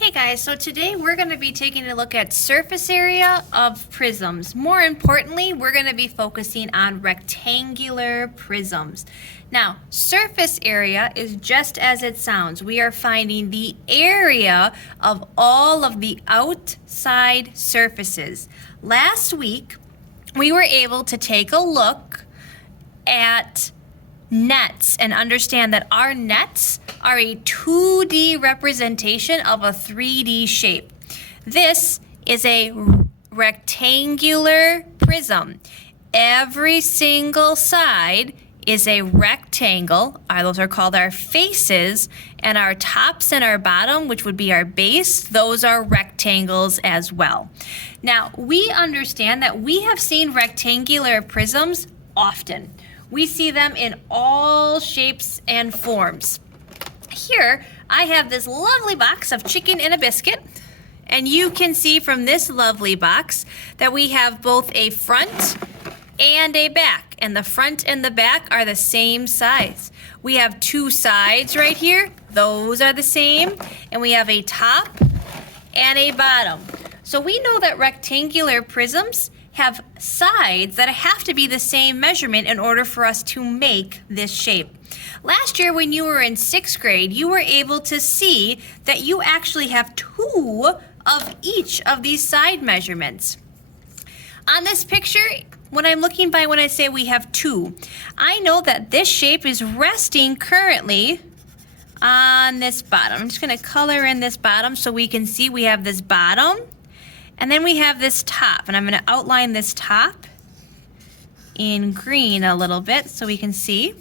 Hey guys, so today we're going to be taking a look at surface area of prisms. More importantly, we're going to be focusing on rectangular prisms. Now, surface area is just as it sounds. We are finding the area of all of the outside surfaces. Last week, we were able to take a look at nets and understand that our nets are a 2D representation of a 3D shape. This is a rectangular prism. Every single side is a rectangle. Those are called our faces, and our tops and our bottom, which would be our base, those are rectangles as well. Now, we understand that we have seen rectangular prisms often. We see them in all shapes and forms. Here, I have this lovely box of chicken and a biscuit, and you can see from this lovely box that we have both a front and a back, and the front and the back are the same size. We have two sides right here, those are the same, and we have a top and a bottom. So we know that rectangular prisms have sides that have to be the same measurement in order for us to make this shape. Last year when you were in 6th grade, you were able to see that you actually have two of each of these side measurements. On this picture, what I'm looking by when I say we have two, I know that this shape is resting currently on this bottom. I'm just going to color in this bottom so we can see we have this bottom. And then we have this top, and I'm going to outline this top in green a little bit so we can see.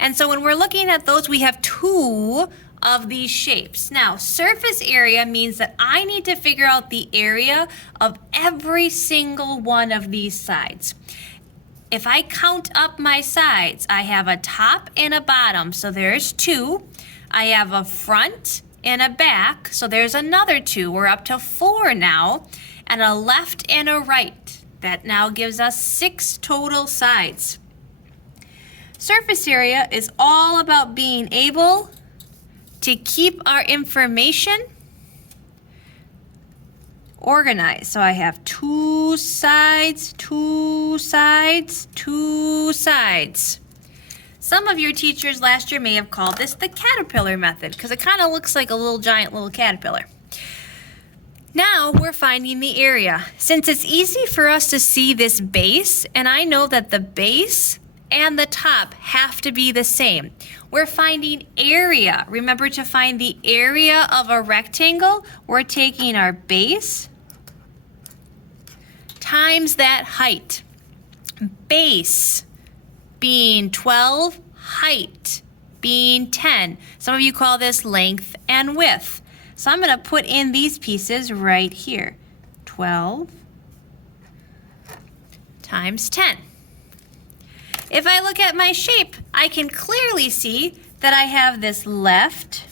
And so when we're looking at those, we have two of these shapes. Now, surface area means that I need to figure out the area of every single one of these sides. If I count up my sides, I have a top and a bottom, so there's two. I have a front and a back, so there's another two. We're up to 4 now, and a left and a right. That now gives us 6 total sides. Surface area is all about being able to keep our information organized. So I have 2 sides, 2 sides, 2 sides. Some of your teachers last year may have called this the caterpillar method because it kind of looks like a little giant little caterpillar. Now we're finding the area. Since it's easy for us to see this base, and I know that the base and the top have to be the same, we're finding area. Remember, to find the area of a rectangle, we're taking our base times that height. Base being 12, height being 10. Some of you call this length and width. So I'm going to put in these pieces right here. 12 times 10. If I look at my shape, I can clearly see that I have this left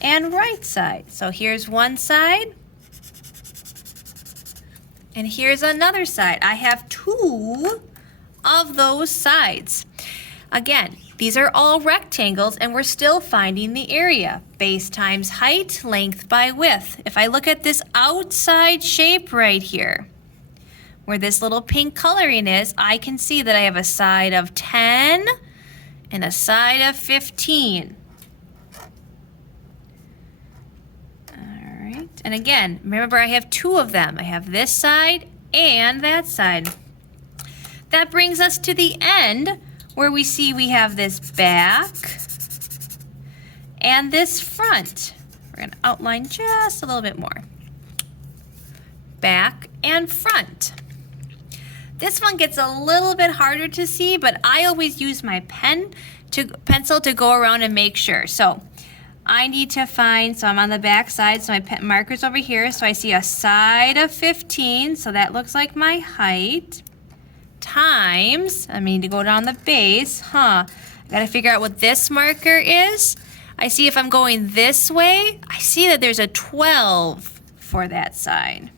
and right side. So here's one side, and here's another side. I have two of those sides. Again, these are all rectangles, and we're still finding the area. Base times height, length by width. If I look at this outside shape right here, where this little pink coloring is, I can see that I have a side of 10 and a side of 15. All right, and again, remember I have two of them. I have this side and that side. That brings us to the end where we see we have this back and this front. We're going to outline just a little bit more. Back and front. This one gets a little bit harder to see, but I always use my pencil to go around and make sure. So I need to find, so I'm on the back side, so my marker's over here, so I see a side of 15, so that looks like my height, times, I need to go down the base, I gotta figure out what this marker is. I see if I'm going this way, I see that there's a 12 for that side.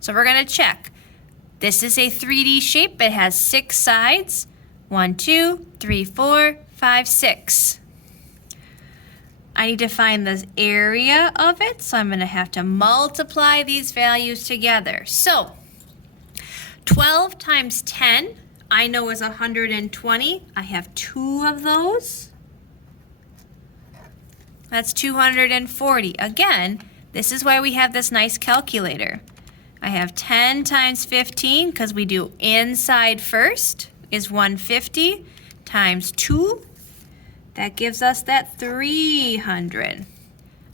So we're gonna check. This is a 3D shape. It has 6 sides. 1, 2, 3, 4, 5, 6. I need to find the area of it, so I'm going to have to multiply these values together. So 12 times 10, I know is 120. I have 2 of those. That's 240. Again, this is why we have this nice calculator. I have 10 times 15, because we do inside first, is 150 times 2. That gives us that 300.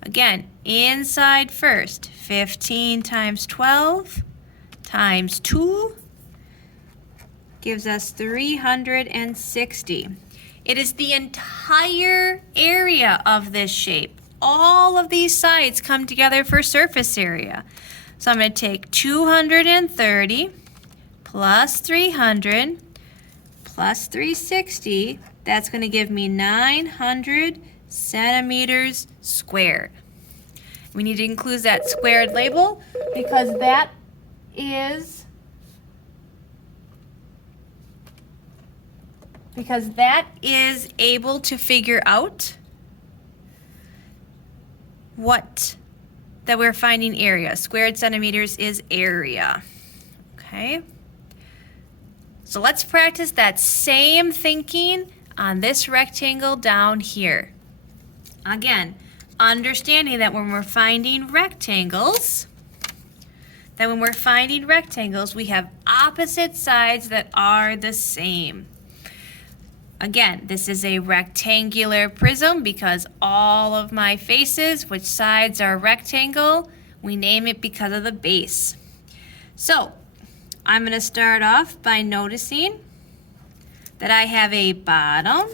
Again, inside first, 15 times 12 times 2 gives us 360. It is the entire area of this shape. All of these sides come together for surface area. So I'm going to take 230 plus 300 plus 360. That's going to give me 900 centimeters squared. We need to include that squared label because that is able to figure out what that we're finding area. Squared centimeters is area. Okay. So let's practice that same thinking on this rectangle down here. Again, understanding that when we're finding rectangles, we have opposite sides that are the same. Again, this is a rectangular prism because all of my faces, which sides are rectangle, we name it because of the base. So, I'm going to start off by noticing that I have a bottom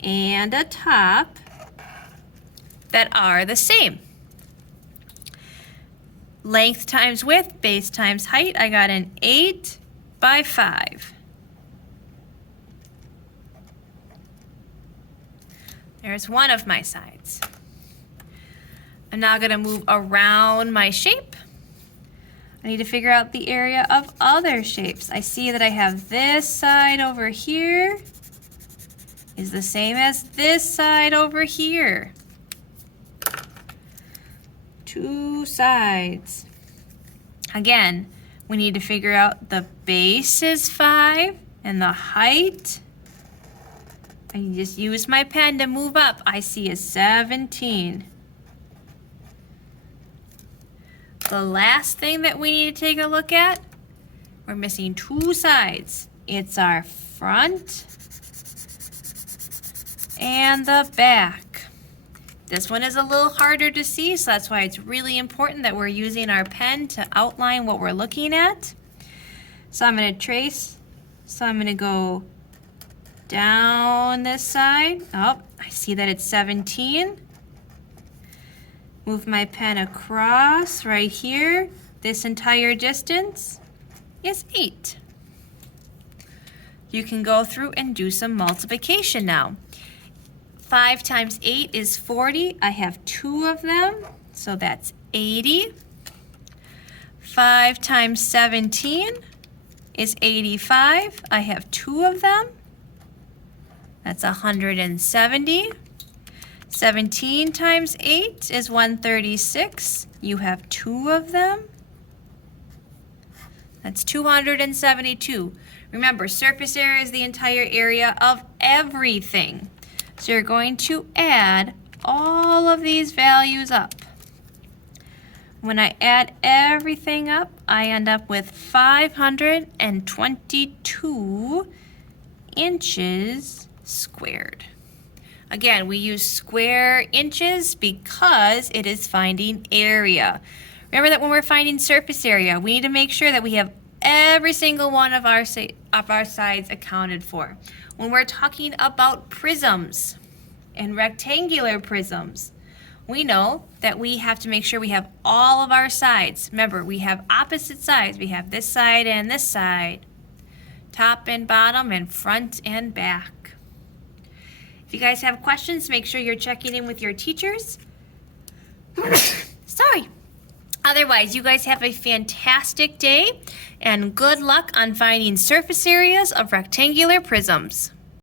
and a top that are the same. Length times width, base times height, I got an 8 by 5. There's one of my sides. I'm now going to move around my shape. I need to figure out the area of other shapes. I see that I have this side over here is the same as this side over here. 2 sides. Again, we need to figure out the base is 5 and the height. I can just use my pen to move up. I see a 17. The last thing that we need to take a look at, we're missing 2 sides. It's our front and the back. This one is a little harder to see, so that's why it's really important that we're using our pen to outline what we're looking at. So I'm going to trace. So I'm going to go down this side. Oh, I see that it's 17. Move my pen across right here. This entire distance is 8. You can go through and do some multiplication now. 5 times 8 is 40. I have 2 of them, so that's 80. 5 times 17 is 85. I have 2 of them. That's 170. 17 times 8 is 136. You have 2 of them. That's 272. Remember, surface area is the entire area of everything. So you're going to add all of these values up. When I add everything up, I end up with 522 inches squared. Again, we use square inches because it is finding area. Remember that when we're finding surface area, we need to make sure that we have every single one of our sides accounted for. When we're talking about prisms and rectangular prisms, we know that we have to make sure we have all of our sides. Remember, we have opposite sides. We have this side and this side, top and bottom and front and back. If you guys have questions, make sure you're checking in with your teachers. Sorry. Otherwise, you guys have a fantastic day and good luck on finding surface areas of rectangular prisms.